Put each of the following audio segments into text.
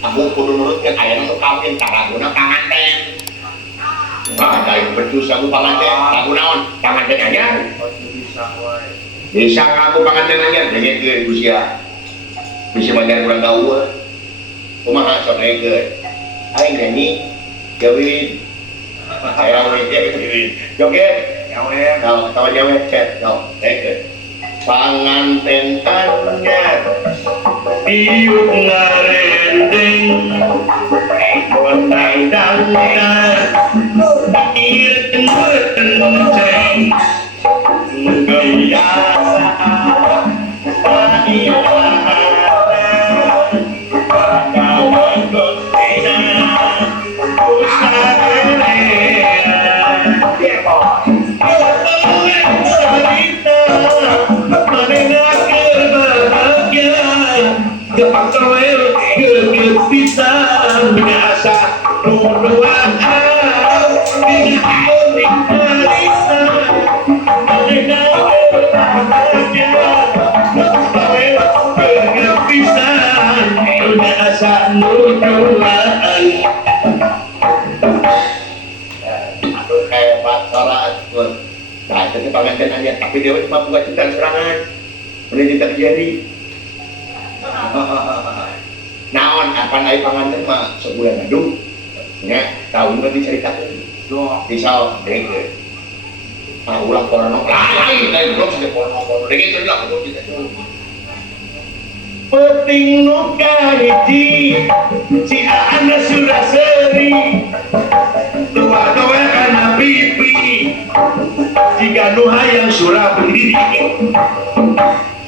Aku kudu nurutkeun aya nu kawin taraguna panganten. Wah, da ieu becus aku panganten. Lagu naon? Panganten anyar. Bisa wae. Bisa aku panganten anyar dengekeun Gusia. Bisa banyak urang gaul. Kumaha sok dengekeun. Aing nyanyi Jawin. Saya Jawin. Joget. Nyawer. Kalau kawan Jawin chat. No, dengekeun. Panganten anyar tiup ngarendeng kondang dangdang ieu kenceng biasa kawan gosena usahana dia boy Kepakawel kepisan biasa nuduaan dengan kalisa Kepakawel kepisan biasa nuduaan aduh hebat sorat nah itu panganten aja tapi dia cuma buka cinta serangan ini tidak terjadi naon apa naik panganten mah sebulan aduh nya tahun nanti ceritakan pisau dengke ulah porno lain belum sudah porno dengke itu lah kita peting nuka hiji si aana sudah seri tua tua karena pipi jika nuha yang surah berdiri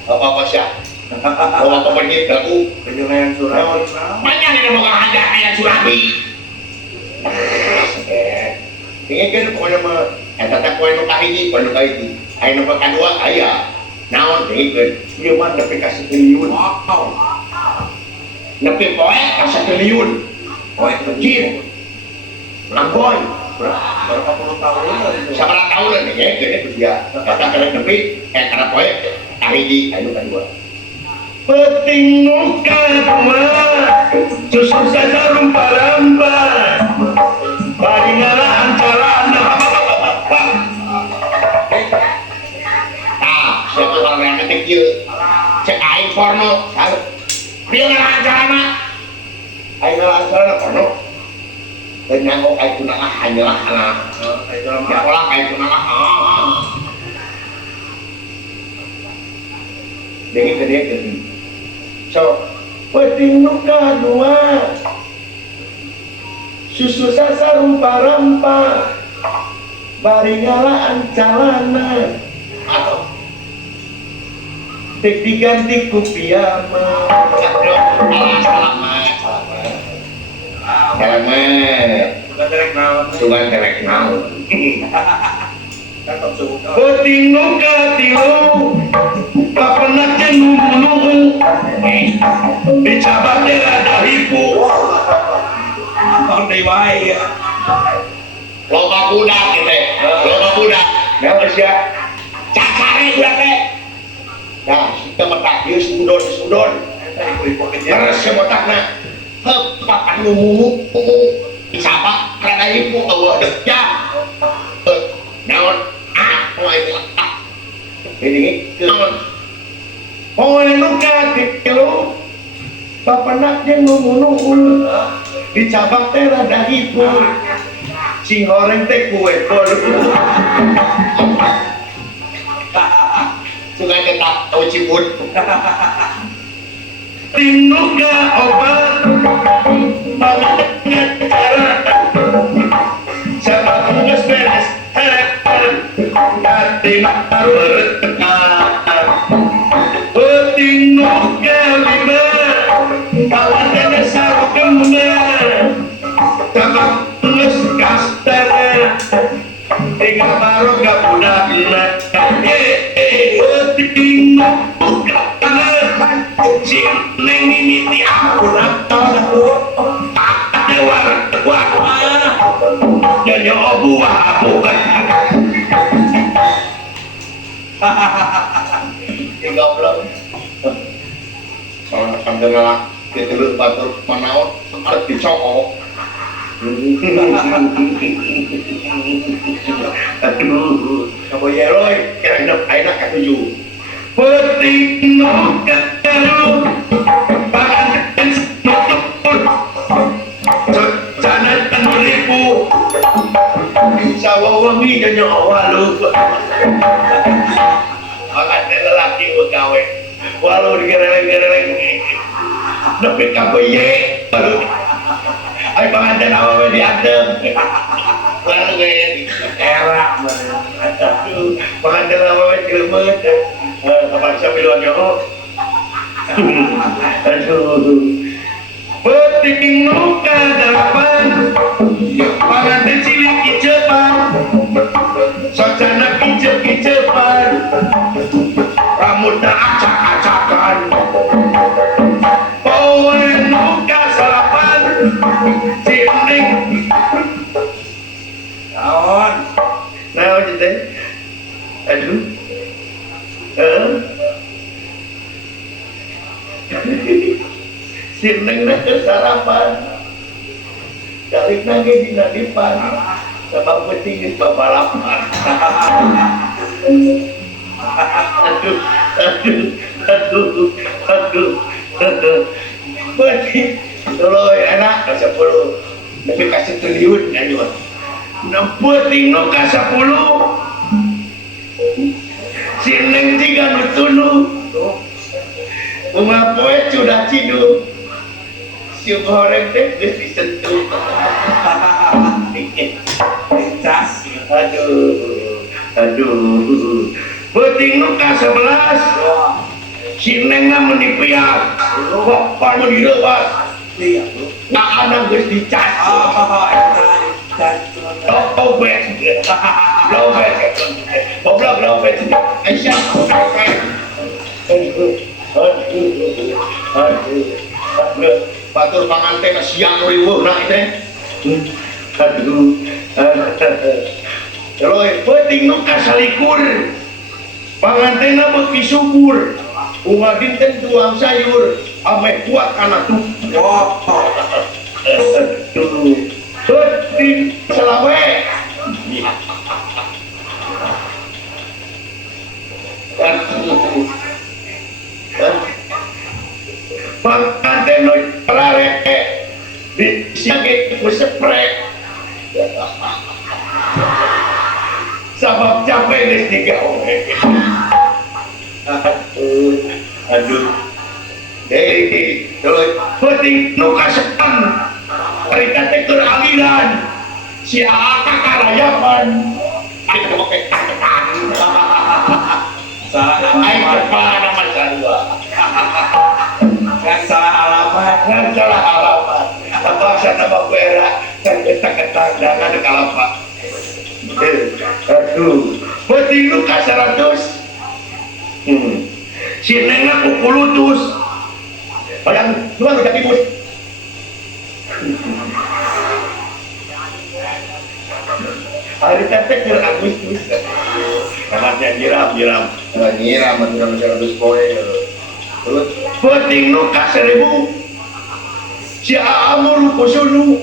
apa sih bawa pemerintah lagu Penjualan surah. banyak yang mau ada ayat surabi ini kan pokoknya mah tetap poin nuka hiji ayat nomor kedua ayat naon ini kan dia mah nepi kasih triliun nepi poe kasih triliun poe kecil lamboy Berapa puluh tahun? sabarang tahun nih ya jadi dia kata kalian nepi karena poe hiji ayat kedua peting nuka dua susu saja rumpah-rumpah bari ngalaan carana siapa orang yang ngetik yuk cek aing porno dia ngalaan carana aing ngalaan carana porno dan nyangkok aing tunangah hanyalah anak ya olah aing tunangah dengin so peting nuka dua susu sasa rumpah-rumpah bari ngalaan calana atau dek diganti ku piyama selamat sugan terek naon peting nuka tilu papenak jeung nunggu dicabat ada hipu Pandai wae ya. loba budak gitu loba budak naon sia cacare budak teh nah kita metak ieu sudon terus semotakna pakan numu disapa rada hipu eueuh ya naon poe ini naon poe nuka tilu papenak jeung nunggu dicabak teh rada hipu si goreng teh kue bolu sungai ketak tau cibut tinuka obat panganten cara sama tugas beres hati bertekan peting nuka lima panganten sarukemna sama tugas kastana tinggal baru gak budakna peting nuka neng mimiti aku nakal ada warna jadi buah bukan tinggal belum kalau sambil ngelak Ditelur batur manaon arep dicokok. Aduh, Kamu ya Roy. kira enak katuju. Peting no karo pangan nutur. Jangan ribu. Bisa wawangi nyanyi walu. Akan lelaki begawe. Walau digereleng-gereleng. Tapi kaboye. Ay panganten apa diadem. Lalu kayak Era. aduh, panganten apa cilemet. Kapan saya bilang nyokok. Aduh. Peting nuka dalapan. Panganten cilik kicepan. Socana kicep-kicepan. Rambutnya acak-acakan. Poe nuka salapan. Ciling. Naon. Nah, macam tu. Aduh. Sineng nak sarapan. Kali nage di nadipan. Sebab penting babalapan. Aduh, aduh, aduh, aduh, aduh. Penting. Kalau enak kasih 10. Tapi kasih triliun aja. Penting no kasih 10. Sineng juga nutunu. Bunga poe sudah cidu. Si goreng teh geus disentuh. Cas. Aduh. Aduh. Penting nu ka 11. Sineng meni piak. Kok pan meni leuwas. Iya. Nah anak geus dicas. Lobet. Lobet. Goblok lobet. Aisyah. Aduh. Batur panganten siang riweuh na teh. Aduh. Roy, penting nu kasalikur. Pangantenna beuki subur. Bunga dinten tuang sayur, ame kuat kana tuh. Aduh. Penting selawe. Aduh. Panganten nu rare di siage ku sprek. Sabab capek geus digawe. Aduh. Terus penting nu kasepan. Harita teh keur aliran. Si Aka karayapan. Ayo make kaketan. Salah Ayo alamat. kepala nama sarua. Kan salah alamat. Ngan salah alamat. Bangsa nama kuera. Ketak-ketak dengan kalapa. Aduh. Penting nu ka 100. Si nengna kukulutus. Bayang, cuma udah timus. Hari tete ke Agustus. Kamarnya nyiram. Nyiram, menurut 100 poin. Terus, penting nu ka 1000. Si Aamur kusunu.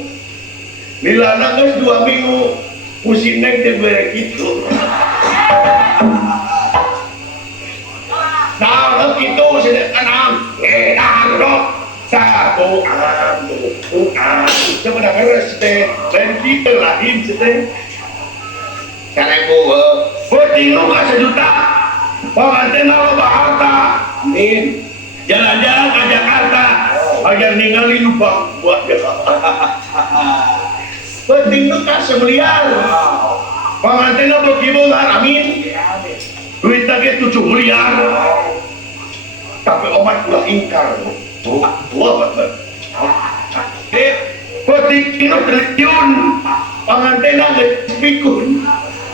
Milana geus 2 minggu. Pusin neng teh bere kitu. Nah, gitu sudah enam. Dok. 1 am, 2 am. Sebenarnya respe, dan kita lain sedang. Karena penting nu ka 1 juta. Pengantin loba harta. Amin. Jalan-jalan ke Jakarta. Agar ningali lubang buat dia. Penting nu ka 1 miliar. Pengantin beuki beungar, amin. Duit lagi 7 miliar. Tapi omat ulah ingkar. Tua banget. Penting nu triliun. Pengantin geus pikun.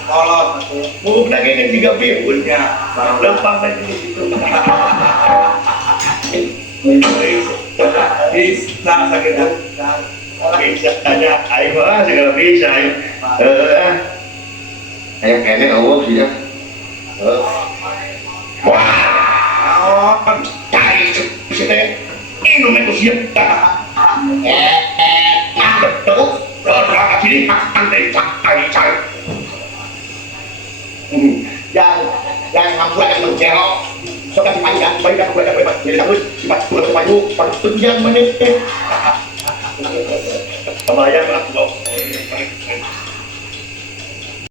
Kolot. Bukan lagi yang 3 bihun. Ya. Lempang lagi di situ. Bisa sakit. Bisa aja. Ayo lah segala bisa. Ayo kayaknya Allah sih ya. Wah. Naon. Cari sih. nomor usia betul orang sini akan dicari yang ngampura yang mencerok suka dipanjang baik kan boleh jadi kamu sifat boleh maju pada tujuan menit kebayang lah